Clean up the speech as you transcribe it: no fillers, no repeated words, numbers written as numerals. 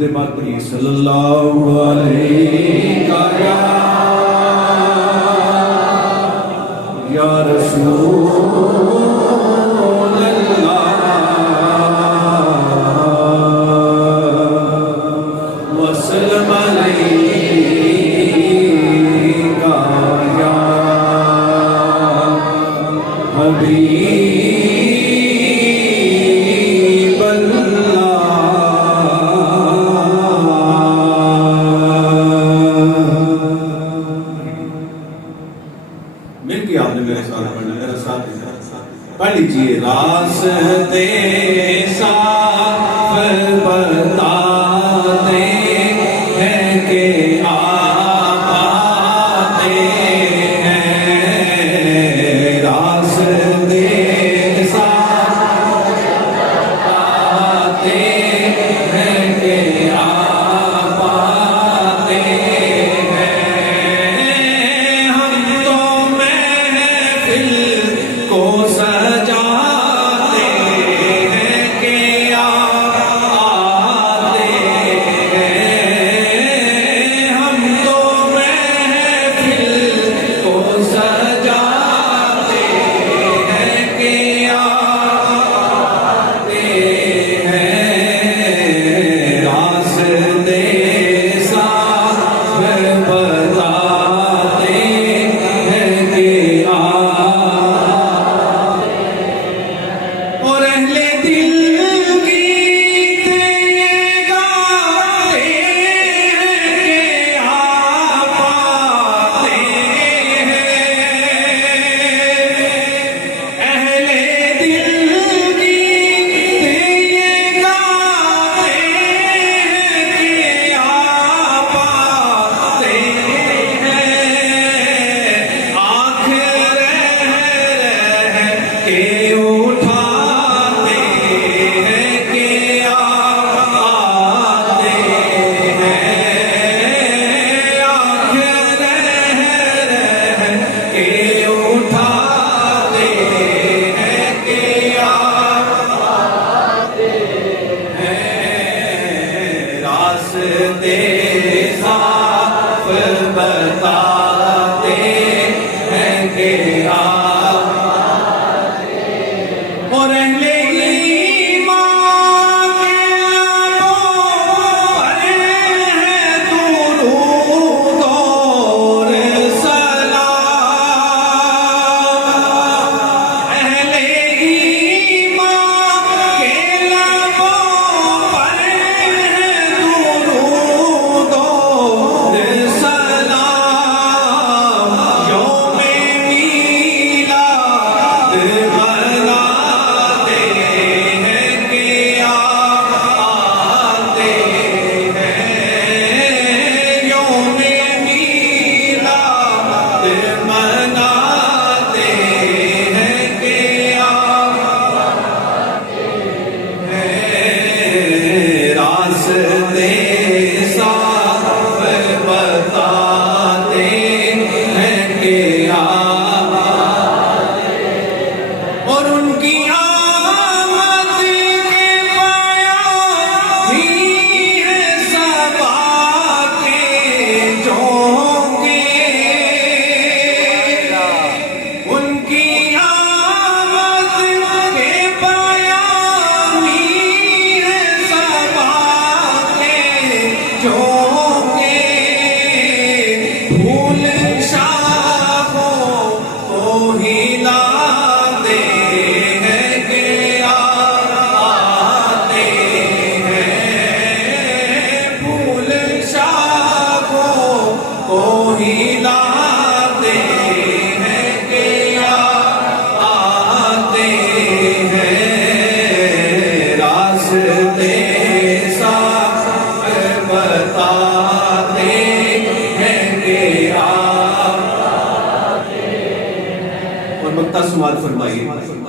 दुरूद पाक पढ़िए सल्लल्लाहु अलैहि या रसूल मिलके आपने मेरे साथ पढ़ना, मेरा साथ पढ़ लीजिए। रास्ते साफ बताते हैं कि आप आते हैं, रास्ते साफ बताते हैं कि आप आते हैं। हम तो को सजाते हैं कि आते हैं, हम तो महफिल को सजाते हैं कि आते हैं, रास्ते साफ बताते हैं कि रास्ते साफ बताते हैं कि आप और अहले ईमान के लबों पर है दुरूद और सलाम, अहले ईमान के लबों पर सवाल फरमाइए।